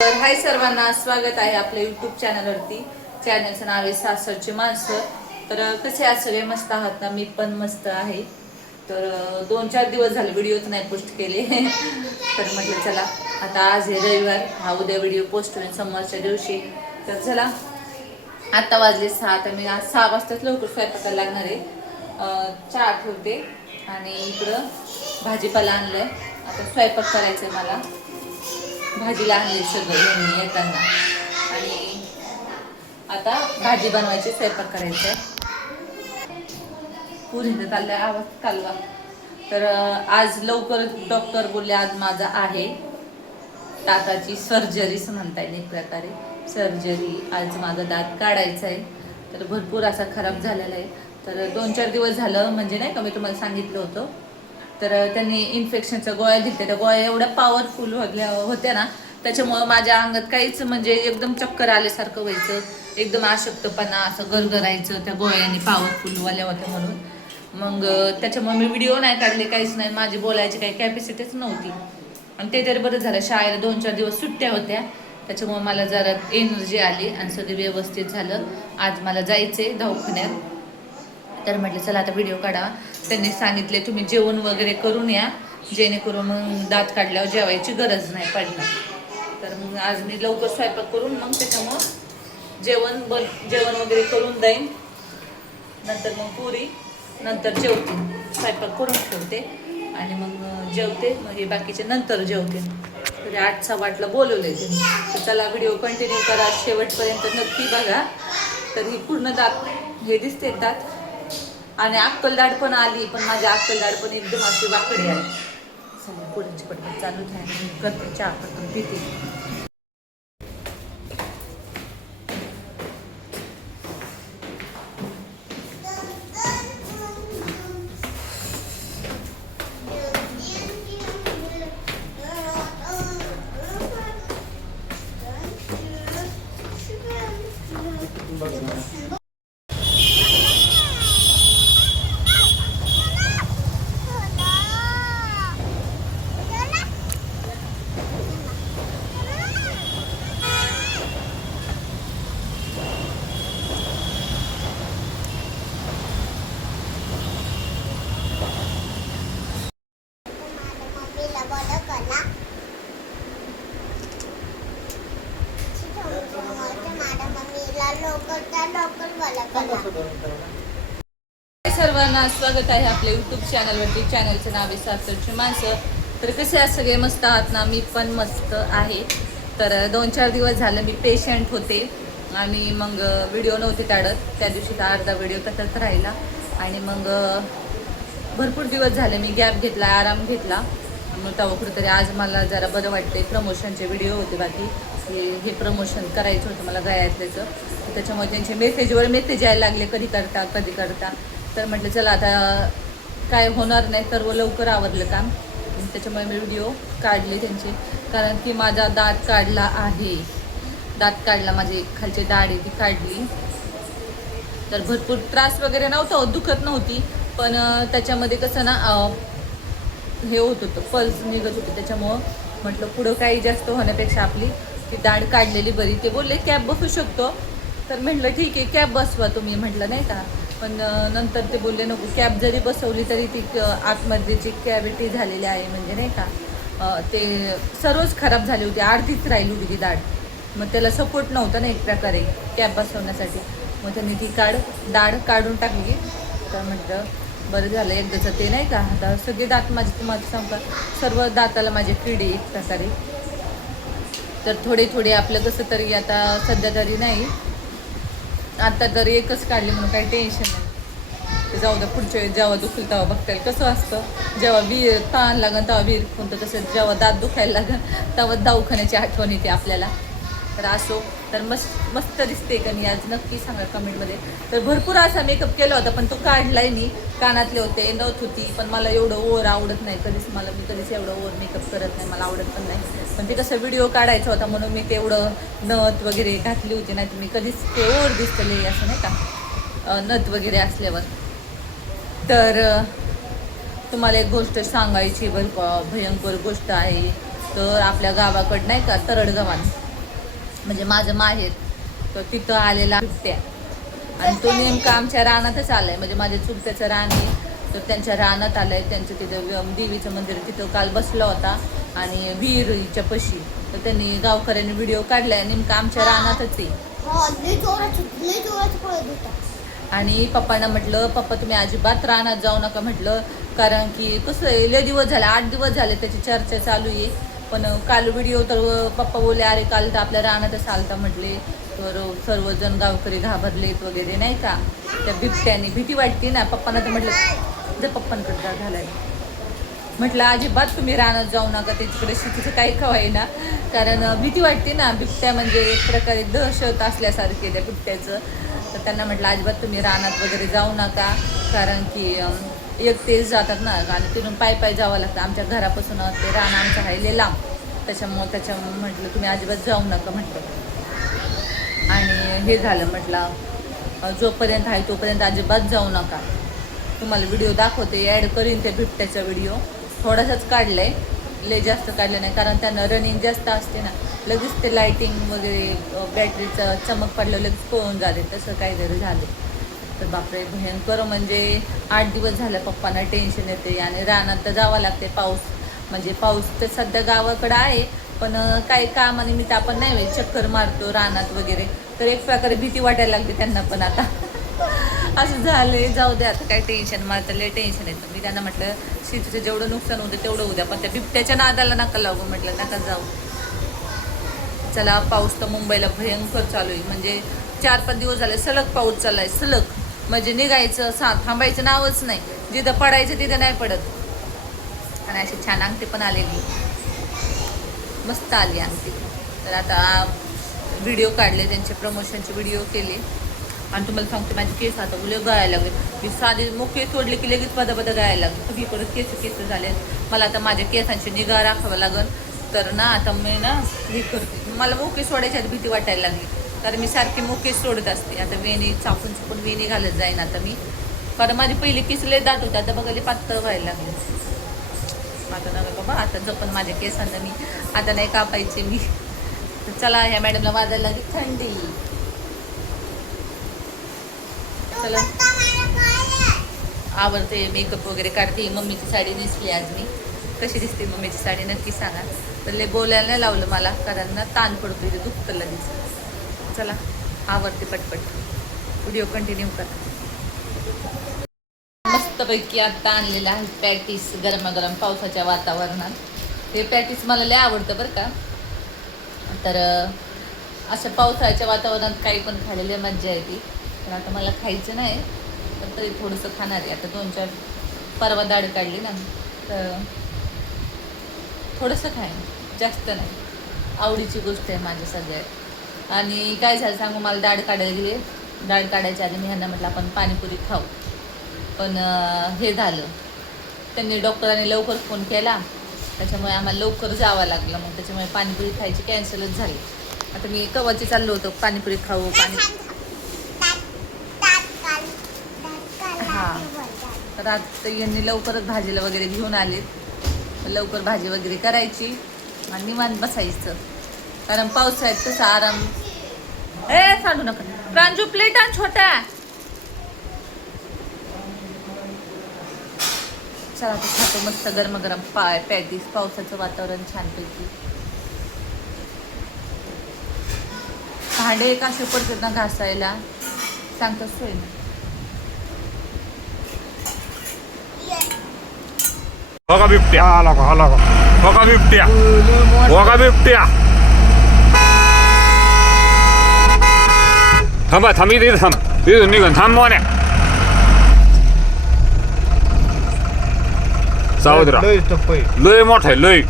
तर हाय सर्वांना स्वागत आहे आपल्या युट्यूब चॅनलवरती चॅनलचं नाव आहे सासरची माणसं. तर कसे आज सगळे? मस्त आहात ना? मी पण मस्त आहे. तर दोन चार दिवस झाले व्हिडिओच नाही पोस्ट केले. तर म्हटलं चला आता आज हे रविवार. हा उद्या व्हिडिओ पोस्ट होईल समोरच्या दिवशी. तर चला आता वाजले सहा. तर मी आज सहा वाजताच लवकर स्वयंपाकाला लागणार आहे. चार चहा ठेवते. आणि इकडं भाजीपाला आणलंय. आता स्वयंपाक करायचा आहे मला. भाजीला आणली सगळं घेऊन येताना. आणि आता भाजी बनवायची स्वयंपाक करायचा आहे. पुरी चाललाय आवाज कालवा तर आज लवकर डॉक्टर बोलले आज माझा आहे. दाताची सर्जरीच म्हणता येईल एक प्रकारे. सर्जरी आज माझा दात काढायचा आहे. तर भरपूर असा खराब झालेला आहे. तर दोन चार दिवस झालं म्हणजे नाही का मी तुम्हाला सांगितलं होतं. तर त्यांनी इन्फेक्शनच्या गोळ्या दिल्या त्या गोळ्या एवढ्या पॉवरफुल होत्या ना. त्याच्यामुळं माझ्या अंगात काहीच म्हणजे एकदम चक्कर आल्यासारखं व्हायचं. एकदम अशक्तपणा असं गरगरायचं. त्या गोळ्यांनी पॉवरफुलवाल्या होत्या म्हणून. मग त्याच्यामुळे मी व्हिडिओ नाही काढले काहीच नाही. माझी बोलायची काही कॅपॅसिटीच नव्हती. आणि ते तरी बरं झालं. शाळेला दोन चार दिवस सुट्ट्या होत्या. त्याच्यामुळे मला जरा एनर्जी आली आणि सगळी व्यवस्थित झालं. आज मला जायचं आहे दवाखान्यात. तर म्हटलं चला आता व्हिडिओ काढा. त्यांनी सांगितले तुम्ही जेवण वगैरे करून या जेणेकरून मग दात काढल्यावर जेवायची गरज नाही पडणार. तर मग आज मी लवकर स्वयंपाक करून मग त्याच्यामुळं जेवण बन जेवण वगैरे करून जाईन नंतर मग पुरी नंतर जेवते. स्वयंपाक करून ठेवते आणि मग जेवते. मग हे बाकीचे नंतर जेवते. तरी आठ सहा वाटला बोलवले ते तर चला व्हिडिओ कंटिन्यू करा. शेवटपर्यंत नक्की बघा. तर ही पूर्ण दात हे दिसते दात. आणि अक्कलदाड पण आली पण माझी अक्कलदाड पण एकदम अशी वाकडी आली पुढची पटकन चालू आहे करते चहा पटकन पिते मम्मीला बोला कला माझ्या मम्मीला लवकर त्या लवकर बोला कला हाय सर्वांना स्वागत आहे आपल्या युट्यूब चॅनलवरती चॅनलचं नाव आहे सासरची माणसं तर कसे आज सगळे? मस्त आहात ना? मी पण मस्त आहे. तर दोन चार दिवस झालं मी पेशंट होते. आणि मग व्हिडिओ नव्हते काढत. त्या दिवशीचा अर्धा व्हिडिओ तसाच राहिला. आणि मग भरपूर दिवस झाले मी गॅप घेतला आराम घेतला. मग तेव्हा कुठेतरी आज मला जरा बरं वाटते प्रमोशनचे व्हिडिओ होते बाकी. हे हे प्रमोशन करायचं होतं मला गळ्यातल्याचं. त्याच्यामुळे त्यांचे मेसेजवर मेसेज यायला लागले कधी करता कधी करता. तर म्हटलं चला आता काय होणार नाही तर व लवकर आवरलं काम. त्याच्यामुळे मी व्हिडिओ काढले त्यांचे. कारण की माझा दात काढला आहे. दात काढला माझी खालची दाढ आहे ती काढली. तर भरपूर त्रास वगैरे नव्हता दुखत नव्हती. पण त्याच्यामध्ये कसं ना हे होत होतं. पल्स निघत होते. त्याच्यामुळं म्हटलं पुढं काही जास्त होण्यापेक्षा आपली ती दाढ काढलेली बरी. ते बोलले कॅब बसू शकतो. तर म्हटलं ठीक आहे कॅब बसवा तुम्ही म्हटलं नाही का? पण नंतर ते बोलले नको कॅब जरी बसवली तरी ती क- आतमध्ये जी कॅविटी झालेली आहे म्हणजे नाही का ते सर्वच खराब झाली होती. अर्धीच राहिली होती ती दाढ. मग त्याला सपोर्ट नव्हता ना एक प्रकारे कॅब बसवण्यासाठी. मग त्यांनी ती काढ दाढ काढून टाकली. तर म्हटलं बरं झालं एकदाचं ते नाही का? आता सगळे दात माझे तुम्हाला सांगू सर्व दाताला माझे किडे एक प्रकारे. तर थोडे थोडे आपलं कसं तरी आता सध्या तरी नाही. आता तरी एकच काढली म्हणून काही टेन्शन नाही. ते जाऊ द्या पुढच्या वेळेस जेव्हा दुखेल तेव्हा बघता येईल कसं असतं. जेव्हा विहीर ताण लागन तेव्हा विहीर कोणतं तसं जेव्हा दात दुखायला लागन तेव्हा दवाखान्याची आठवण येते आपल्याला. तर असो. तर मस्त मस्त दिसते का मी आज? नक्की सांगा कमेंटमध्ये. तर भरपूर असा मेकअप केला होता पण तो काढलाय मी. कानातले होते नथ होती पण मला एवढं ओर आवडत नाही. कधीच मला मी कधीच एवढं ओर मेकअप करत नाही मला आवडत पण नाही. पण ते कसं व्हिडिओ काढायचा होता म्हणून मी तेवढं नथ वगैरे घातली होती नाही तर मी कधीच ते ओर दिसतले असं नाही का? नथ वगैरे असल्यावर. तर तुम्हाला एक गोष्ट सांगायची भर भयंकर गोष्ट आहे. तर आपल्या गावाकडं नाही का तरड म्हणजे माझं माहेर. तर तिथं आलेला बिबट्या. आणि तो नेमका आमच्या रानातच आलाय. म्हणजे माझ्या चुलत्याचं रान आहे. तर त्यांच्या रानात आलाय. त्यांचं तिथं देवीचं मंदिर तिथं काल बसला होता. आणि विहिरीच्या पशी. तर त्यांनी गावकऱ्यांनी व्हिडिओ काढलाय. नेमका आमच्या रानातच आहे. आणि पप्पांना म्हटलं पप्पा तुम्ही अजिबात रानात जाऊ नका म्हटलं. कारण की कसं लय दिवस झाले आठ दिवस झाले त्याची चर्चा चालू आहे. पण काल व्हिडिओ तर पप्पा बोलले अरे काल तर आपल्या रानातच आलता म्हटले. तर सर्वजण गावकरी घाबरलेत वगैरे नाही का? त्या बिबट्याने भीती वाटते ना? पप्पांना तर म्हटलं जर पप्पांकडे जा घालाय म्हटलं अजिबात तुम्ही रानात जाऊ नका ते तिकडे शेतीचं काही खवाय ना? कारण भीती वाटते ना? बिबट्या म्हणजे एक प्रकारे दहशत असल्यासारखे त्या बिबट्याचं. तर त्यांना म्हटलं अजिबात तुम्ही रानात वगैरे जाऊ नका कारण की एकटेच जातात ना आणि तिथून पाय पाय जावं लागतं. आमच्या घरापासून ते रान आमचं आहे लय लांब. त्याच्यामुळं त्याच्यामुळं म्हटलं तुम्ही अजिबात जाऊ नका म्हटलं. आणि हे झालं म्हटलं जोपर्यंत आहे तोपर्यंत अजिबात जाऊ नका. तुम्हाला व्हिडिओ दाखवते ॲड करीन ते बिबट्याचा व्हिडिओ. थोडासाच काढलाय लय जास्त काढलं नाही कारण त्यांना रनिंग जास्त असते ना. लगेच ते लाईटिंग वगैरे बॅटरीचं चमक पडलं लगेच पळून जाते. तसं काहीतरी झालं तर बापरे भयंकर म्हणजे आठ दिवस झालं पप्पांना टेन्शन येते आणि रानात तर जावं लागते पाऊस. म्हणजे पाऊस तर सध्या गावाकडं आहे पण काही कामानिमित्त आपण नाही होईल चक्कर मारतो रानात वगैरे. तर एक प्रकारे भीती वाटायला लागते त्यांना पण आता. असं झालंय जाऊ दे आता काय टेन्शन मला तर लय टेन्शन येतं. मी त्यांना म्हटलं शेतीचं जेवढं नुकसान होतं तेवढं उद्या पण त्या बिबट्याच्या नादाला नका लागू म्हटलं नका जाऊ. चला पाऊस तर मुंबईला भयंकर चालू आहे. म्हणजे चार पाच दिवस झाले सलग पाऊस चाललाय सलग. म्हणजे निघायचं सा थांबायचं नावच नाही. जिथं पडायचं तिथं नाही पडत. आणि अशी छान अंगठी पण आलेली. मस्त आली अंगठी. तर आता व्हिडिओ काढले त्यांचे प्रमोशनचे व्हिडिओ केले. आणि तुम्हाला सांगते माझे केस आता उलट गळायला लागले. मी साधे मोके सोडले की लगेच पदा पदा गायला लागले सगळीकडे केस केस झाले मला आता माझ्या केसांची निगा राखावं लागेल. तर ना आता मी ना हे करते. मला मोके सोडायची भीती वाटायला लागली. कारण मी सारखी मुकेस सोडत असते. आता वेणी चापून चुपून वेणी घालत जाईन आता मी. कारण माझी पहिली केस लय दाट होते आता बघायला पातळ व्हायला लागले. आता नका बाबा आता जपून माझ्या केसांना मी आता नाही कापायचे मी. तर चला ह्या मॅडमला वाजायला लागली. थंडी. चला. आवडते मेकअप वगैरे काढते. मम्मीची साडी नेसली आज मी. कशी दिसते मम्मीची साडी नक्की सांगा. तर लय बोलायला नाही लावलं मला कारण ना ताण पडतो इथे दुखतं लगेच. चला. आवडते पटपट. व्हिडिओ कंटिन्यू करा. मस्तपैकी आत्ता आणलेलं आहे पॅटीस गरमागरम पावसाच्या वातावरणात. हे पॅटीस मला लय आवडतं बरं का. तर अशा पावसाळ्याच्या वातावरणात काही पण खायला मज्जा येते. तर आता मला खायचं नाही पण तरी थोडंसं खाणार आहे. आता दोन चार परवा दाढ काढली ना तर थोडंसं खाईन. जास्त नाही. आवडीची गोष्ट आहे माझ्या सगळ्यात. आणि काय झालं सांगू? मला दाढ काढायला गेले. दाढ काढायच्या आधी मी ह्यांना म्हटलं आपण पाणीपुरी खाऊ. पण हे झालं. त्यांनी डॉक्टरांनी लवकर फोन केला. त्याच्यामुळे आम्हाला लवकर जावं लागलं. मग त्याच्यामुळे पाणीपुरी खायची कॅन्सलच झाली. आता मी कवाची चाललो होतो पाणीपुरी खाऊ पाणी हा. तर आता यांनी लवकरच भाजीला वगैरे घेऊन आलेत. लवकर भाजी वगैरे करायची आणि निवांत बसायचं. कारण पावसाळ्यात तसा आराम. ए सांडू नका. प्रांजू प्लेट आण छोटा. चला खातो मस्त गरम गरम पाय पॅटीस पावसाचं वातावरण छानपैकी. भांडे एक असे पडतात ना घासायला. सांगतो सोय. बघा बिबट्या आला का आला का. बघा बिबट्या. बघा बिबट्या. थांबा थांब इथे थांब तिथून निघून थांब मोन्या सावध राहा लय मोठा आहे लय